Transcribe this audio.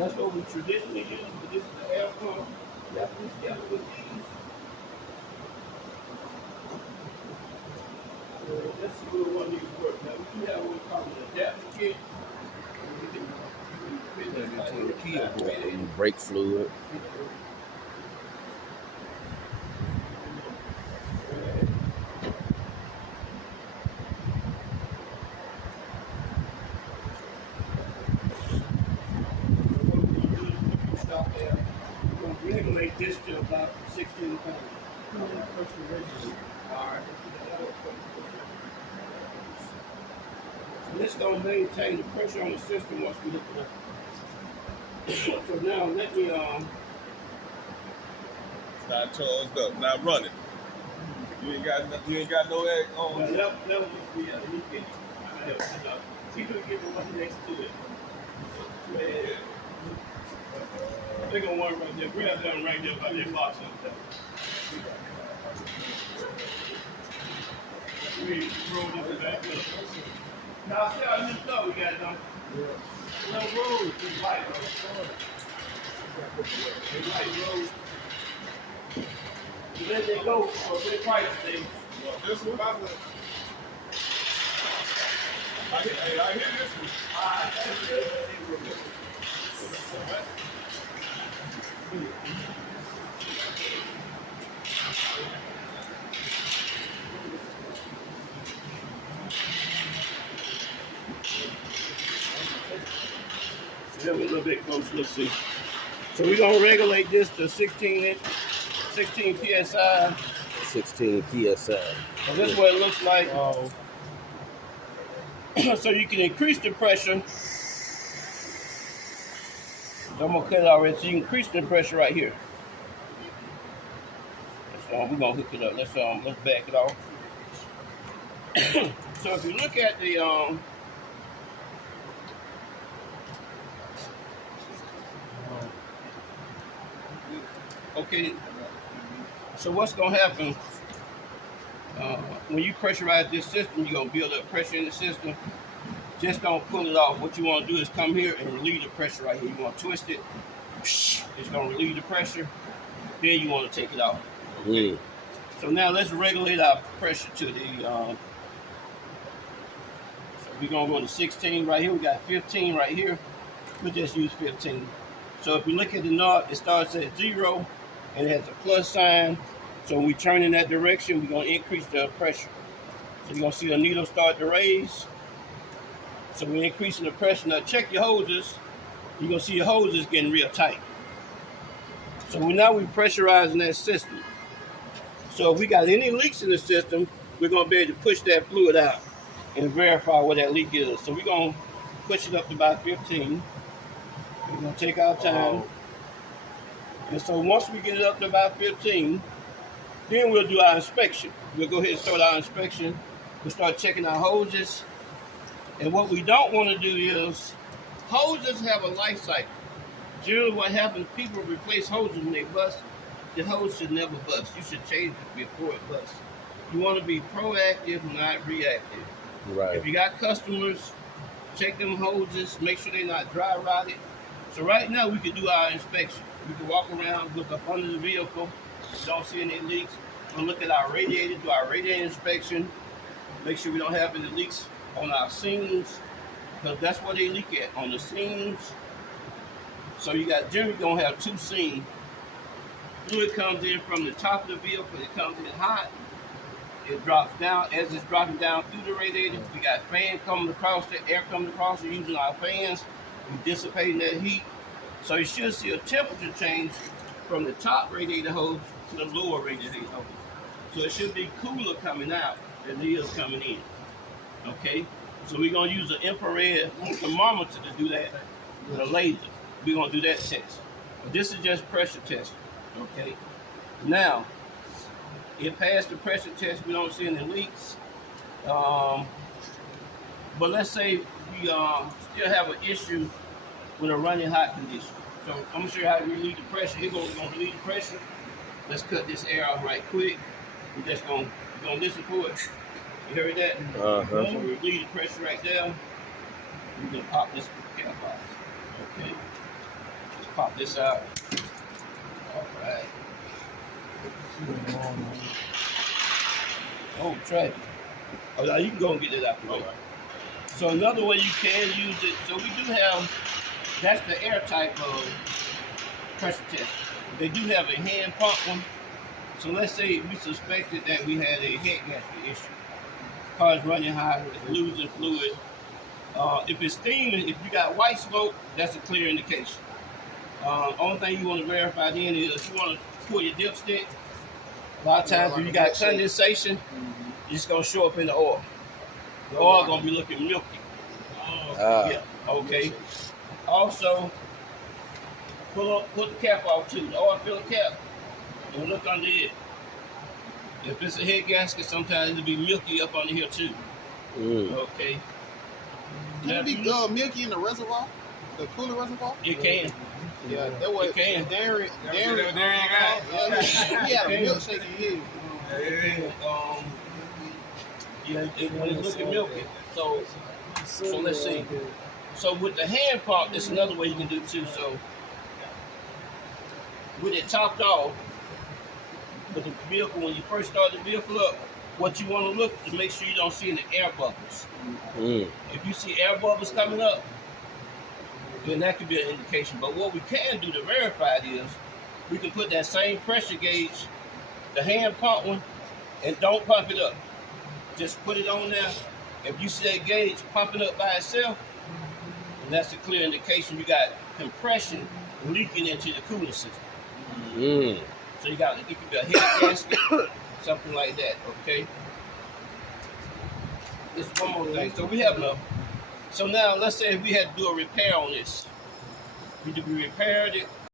That's what we traditionally use, but this is the air pump. Japanese chemical these. Let's see what one of these work. Now we do have what we call an adapter kit. Between the keyboard and brake fluid. Regulate this to about 16 pounds. Alright. So this is going to maintain the pressure on the system once we hook it up. So now let me It's not charged up. Not running. You ain't got no egg on. that will just be a leak. See if we get the one next to it. Yeah. They're gonna one right there. Grab that one right there by that box up there. We roll this back up. Now see how this stuff we got done. No road, it's light. It's light road. You let that go for a big price thing. This one, I hear this one. A little bit closer, let's see. So we're gonna regulate this to 16 PSI. 16 PSI. So this is what it looks like. So you can increase the pressure. I'm gonna cut it already. So you can increase the pressure right here. So we're gonna hook it up. Let's back it off. So if you look at the okay. So what's gonna happen when you pressurize this system? You're gonna build up pressure in the system. Just don't pull it off. What you want to do is come here and relieve the pressure right here. You want to twist it. It's gonna relieve the pressure. Then you want to take it off. Okay. So now let's regulate our pressure to the. So we're gonna go to 16 right here. We got 15 right here. We'll just use 15. So if you look at the knob, it starts at 0 and it has a plus sign. So when we turn in that direction, we're gonna increase the pressure. So you're gonna see the needle start to raise. So we're increasing the pressure. Now check your hoses. You're gonna see your hoses getting real tight. So now we're pressurizing that system. So if we got any leaks in the system, we're gonna be able to push that fluid out and verify what that leak is. So we're gonna push it up to about 15. We're gonna take our time. And so once we get it up to about 15, then we'll do our inspection. We'll go ahead and start our inspection. We'll start checking our hoses. And what we don't want to do is, hoses have a life cycle. Generally what happens, people replace hoses when they bust. The hose should never bust. You should change it before it busts. You want to be proactive, not reactive. Right. If you got customers, check them hoses, make sure they're not dry rotted. So right now we can do our inspection. We can walk around, look up under the vehicle, don't see any leaks. We'll look at our radiator, do our radiator inspection, make sure we don't have any leaks on our seams, because that's where they leak at, on the seams. So you got generally gonna have 2 seams. Fluid comes in from the top of the vehicle, it comes in hot, it drops down. As it's dropping down through the radiator, we got fan coming across, the air coming across, we're using our fans, we're dissipating that heat. So you should see a temperature change from the top radiator hose to the lower radiator hose. So it should be cooler coming out than it is coming in. Okay? So we're gonna use an infrared thermometer to do that with a laser. We're gonna do that test. But this is just pressure testing. Okay? Now, it passed the pressure test, we don't see any leaks. But let's say we still have an issue with a running hot condition. So I'm gonna show you how to relieve the pressure. Here we're gonna relieve the pressure. Let's cut this air out right quick. We're just gonna listen for it. You heard that? So we relieve the pressure right there. We're gonna pop this cap off. Okay. Pop this out. All right. Oh, tragic. Oh, now you can go and get it out the way. So another way you can use it, so we do have, that's the air type of pressure test. They do have a hand pump one. So let's say we suspected that we had a head gasket issue. Car's running high, it's losing fluid. If it's steaming, if you got white smoke, that's a clear indication. Only thing you want to verify then is you want to pull your dipstick. A lot of times when you got condensation, it's going to show up in the oil. The oil going to be looking milky. Yeah, okay. Also, pull the cap off too, the oil filler cap, and look under it. If it's a head gasket, sometimes it'll be milky up under here too. Okay. Can it be milky in the reservoir? The cooler reservoir? It can. Yeah, that was can. Darren got he had a milkshake in here. When it's looking milky. So let's see. So with the hand pump, there's another way you can do it too. So with it topped off, with the vehicle, when you first start the vehicle up, what you want to look to make sure you don't see any air bubbles. If you see air bubbles coming up, then that could be an indication. But what we can do to verify it is, we can put that same pressure gauge, the hand pump one, and don't pump it up. Just put it on there. If you see that gauge pumping up by itself, then that's a clear indication you got compression leaking into the cooling system. So it could be a head gasket, something like that, okay? Just one more thing. So we have enough. So now let's say if we had to do a repair on this. We repaired it,